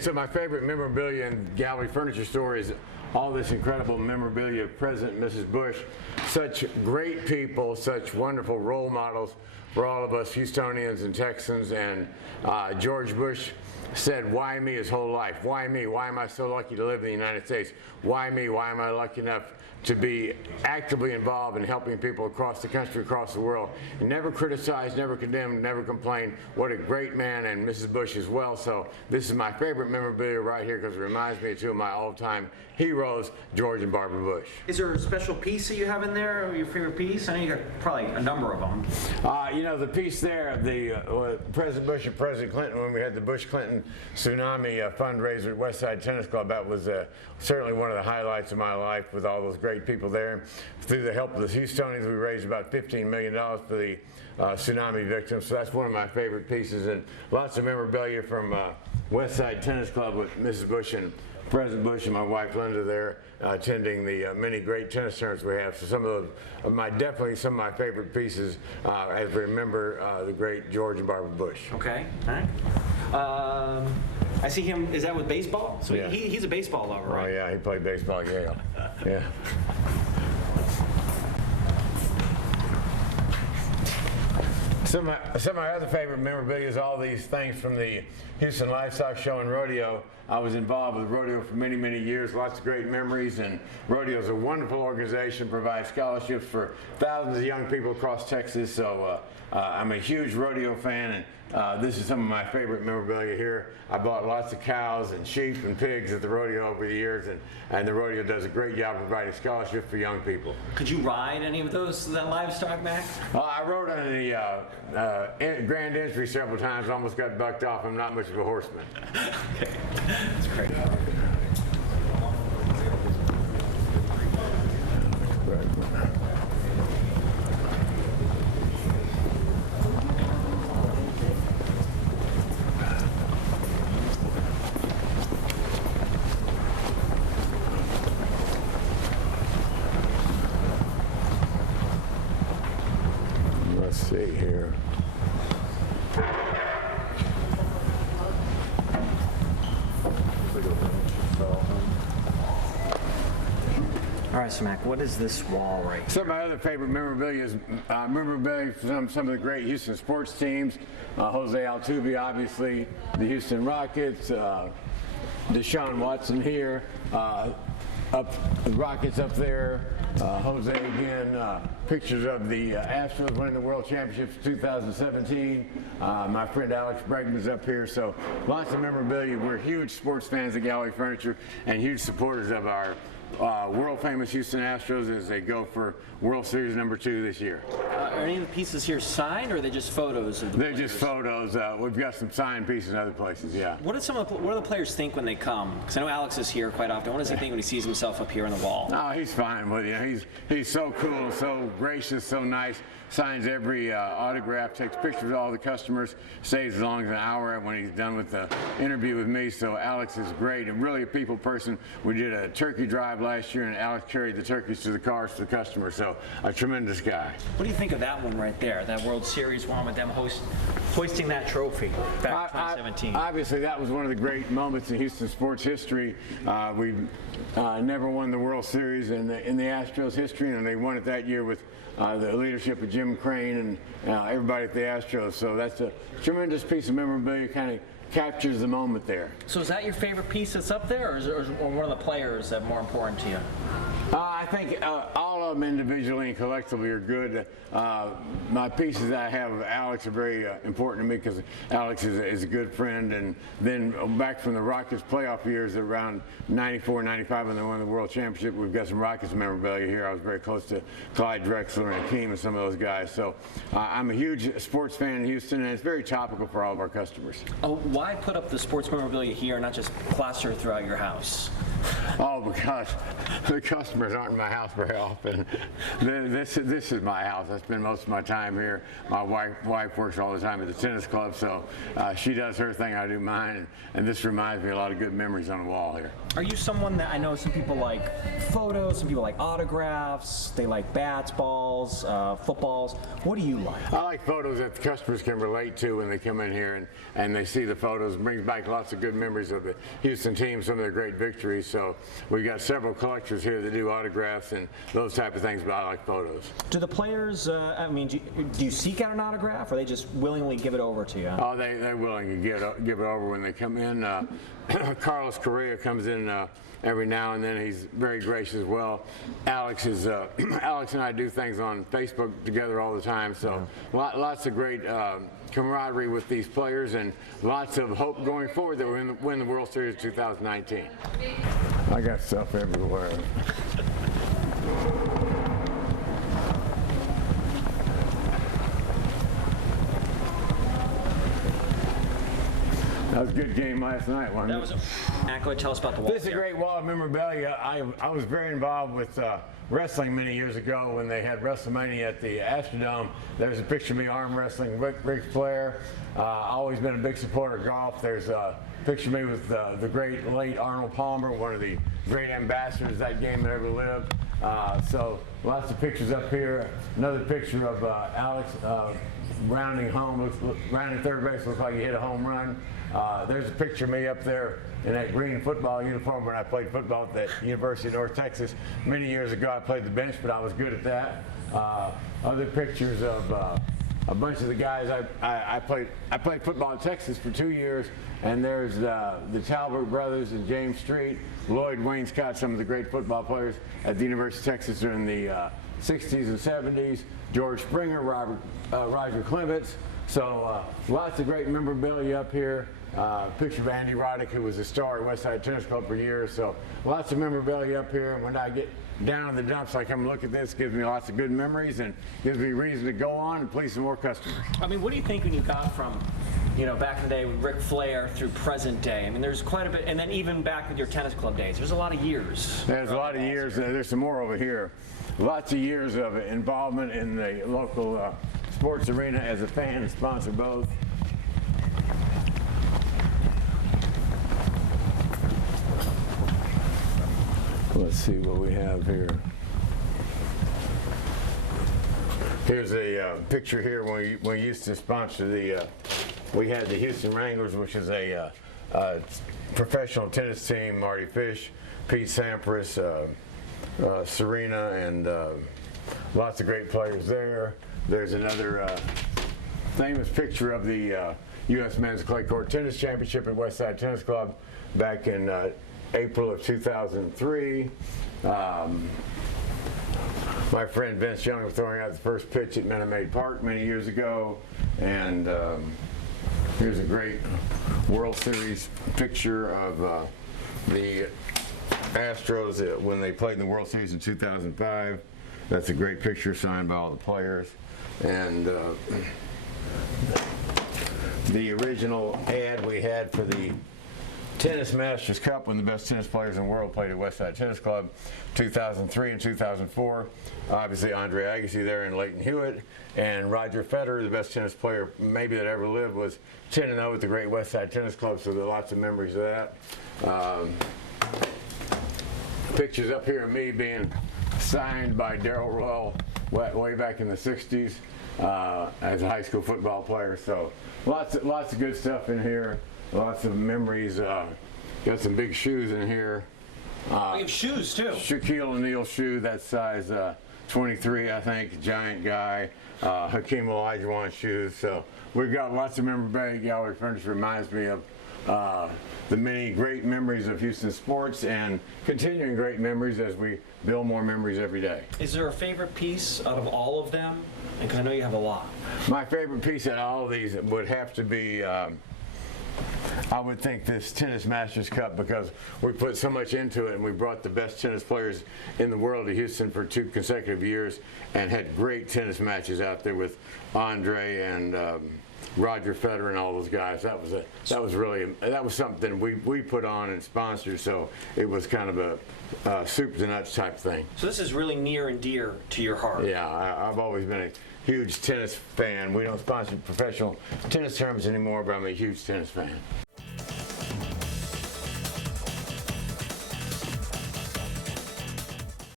So my favorite memorabilia in gallery furniture store is all this incredible memorabilia of President and Mrs. Bush. Such great people, such wonderful role models for all of us Houstonians and Texans. And George Bush said, why me his whole life? Why me? Why am I so lucky to live in the United States? Why me? Why am I lucky enough to be actively involved in helping people across the country, across the world? And never criticized, never condemned, never complained. What a great man, and Mrs. Bush as well. So this is my favorite memorabilia right here because it reminds me of two of my all-time heroes, George and Barbara Bush. Is there a special piece that you have in there, or your favorite piece? I know you got probably a number of them. You know, the piece there of the President Bush and President Clinton, when we had the Bush-Clinton tsunami fundraiser at Westside Tennis Club, that was certainly one of the highlights of my life with all those great people there. Through the help of the Houstonians, we raised about $15 million for the tsunami victims. So that's one of my favorite pieces, and lots of memorabilia from Westside Tennis Club with Mrs. Bush and President Bush and my wife Linda there attending the many great tennis tournaments we have. So some of definitely some of my favorite pieces as we remember the great George and Barbara Bush. Okay, all right. I see him, is that with baseball? So yeah. He's a baseball lover, right? Oh yeah, he played baseball at Yale. Yeah. Some of my other favorite memorabilia is all these things from the Houston Livestock Show and Rodeo. I was involved with Rodeo for many, many years, lots of great memories, and Rodeo is a wonderful organization, provides scholarships for thousands of young people across Texas, so I'm a huge Rodeo fan, and this is some of my favorite memorabilia here. I bought lots of cows and sheep and pigs at the Rodeo over the years, and the Rodeo does a great job providing scholarships for young people. Could you ride any of those, that livestock, Mac? I rode on the Grand Entry several times, almost got bucked off. I'm not much of a horseman. Okay, that's great. Let's see here. All right, so Mac, what is this wall right here? Some of my other favorite memorabilia is memorabilia from some of the great Houston sports teams. Jose Altuve, obviously, the Houston Rockets, Deshaun Watson here, the Rockets up there, Jose again, pictures of the Astros winning the World Championship 2017. My friend Alex Bregman's up here, so lots of memorabilia. We're huge sports fans of Gallery Furniture and huge supporters of our world famous Houston Astros as they go for World Series #2 this year. Are any of the pieces here signed, or are they just photos of the They're players? just photos. We've got some signed pieces in other places, yeah. What do the players think when they come? Because I know Alex is here quite often. What does he think when he sees himself up here on the wall? Oh, he's fine with you. He's so cool, so gracious, so nice. Signs every autograph, takes pictures of all the customers, stays as long as an hour when he's done with the interview with me. So Alex is great and really a people person. We did a turkey drive last year, and Alex carried the turkeys to the cars to the customers. So a tremendous guy. What do you think of that one right there? That World Series one with them hoisting that trophy back in 2017. Obviously, that was one of the great moments in Houston sports history. We never won the World Series in the Astros history, and they won it that year with the leadership of Jim Crane and everybody at the Astros. So that's a tremendous piece of memorabilia, kind of captures the moment there. So is that your favorite piece that's up there, or is one of the players that more important to you? I think all of them individually and collectively are good. My pieces I have of Alex are very important to me because Alex is a good friend. And then back from the Rockets playoff years around 94, 95 when they won the World Championship, we've got some Rockets memorabilia here. I was very close to Clyde Drexler and Hakeem and some of those guys. So I'm a huge sports fan in Houston, and it's very topical for all of our customers. Oh, why put up the sports memorabilia here and not just plaster it throughout your house? Oh, because the customers aren't in my house very often. This is my house. I spend most of my time here. My wife works all the time at the tennis club, so she does her thing, I do mine, and this reminds me of a lot of good memories on the wall here. Are you someone that, I know some people like photos, some people like autographs, they like bats, balls, footballs. What do you like? I like photos that the customers can relate to when they come in here and they see the photos, brings back lots of good memories of the Houston team, some of their great victories. So we've got several collectors here that do autographs and those type of things, but I like photos. Do the players, I mean, do you seek out an autograph, or they just willingly give it over to you? Oh, they're willing to give it over when they come in. Carlos Correa comes in every now and then. He's very gracious as well. Alex and I do things on Facebook together all the time, so lots of great camaraderie with these players and lots of hope going forward that we're going to win the World Series 2019. I got stuff everywhere. That was a good game last night, wasn't it? Matt, go ahead, tell us about the wall. This is a great wall of memorabilia. I was very involved with wrestling many years ago when they had WrestleMania at the Astrodome. There's a picture of me arm wrestling Ric Flair. Always been a big supporter of golf. There's a picture of me with the great late Arnold Palmer, one of the great ambassadors of that game that ever lived. So lots of pictures up here. Another picture of Alex rounding home, rounding third base, looks like he hit a home run. There's a picture of me up there in that green football uniform when I played football at the University of North Texas. Many years ago I played the bench, but I was good at that. Other pictures of a bunch of the guys. I played football in Texas for 2 years, and there's the Talbot brothers and James Street, Lloyd Wainscott, some of the great football players at the University of Texas during the 60s and 70s, George Springer, Roger Clements. So lots of great memorabilia up here. Picture of Andy Roddick, who was a star at Westside Tennis Club for years. So lots of memorabilia up here. And when I get down in the dumps, I come look at this, gives me lots of good memories and gives me reason to go on and please some more customers. I mean, what do you think when you got from, back in the day with Ric Flair through present day? I mean, there's quite a bit, and then even back with your tennis club days, there's a lot of years. There's a lot of years. There's some more over here. Lots of years of involvement in the local sports arena as a fan and sponsor both. Let's see what we have here. Here's a picture here when we used to sponsor we had the Houston Wranglers, which is a professional tennis team. Marty Fish, Pete Sampras, Serena, and lots of great players there. There's another famous picture of the U.S. Men's Clay Court Tennis Championship at Westside Tennis Club back in April of 2003. My friend Vince Young was throwing out the first pitch at Minute Maid Park many years ago, and here's a great World Series picture of the Astros when they played in the World Series in 2005. That's a great picture signed by all the players. And the original ad we had for the Tennis Masters Cup, when the best tennis players in the world played at Westside Tennis Club, 2003 and 2004. Obviously Andre Agassi there and Leighton Hewitt, and Roger Federer, the best tennis player maybe that ever lived, was 10-0 at the great Westside Tennis Club, so there are lots of memories of that. Pictures up here of me being signed by Darrell Royal way back in the 60s as a high school football player. So lots of good stuff in here. Lots of memories. Got some big shoes in here. We have shoes too. Shaquille O'Neal shoe, that size 23, I think, giant guy. Hakeem Olajuwon shoes. So we've got lots of memorabilia. Gallery Furniture reminds me of the many great memories of Houston sports and continuing great memories as we build more memories every day. Is there a favorite piece out of all of them? Because I know you have a lot. My favorite piece out of all of these would have to be I would think this Tennis Masters Cup, because we put so much into it and we brought the best tennis players in the world to Houston for 2 consecutive years and had great tennis matches out there with Andre and Roger Federer and all those guys. That was something we put on and sponsored, so it was kind of a soup to nuts type thing. So this is really near and dear to your heart. Yeah, I've always been a huge tennis fan. We don't sponsor professional tennis tournaments anymore, but I'm a huge tennis fan.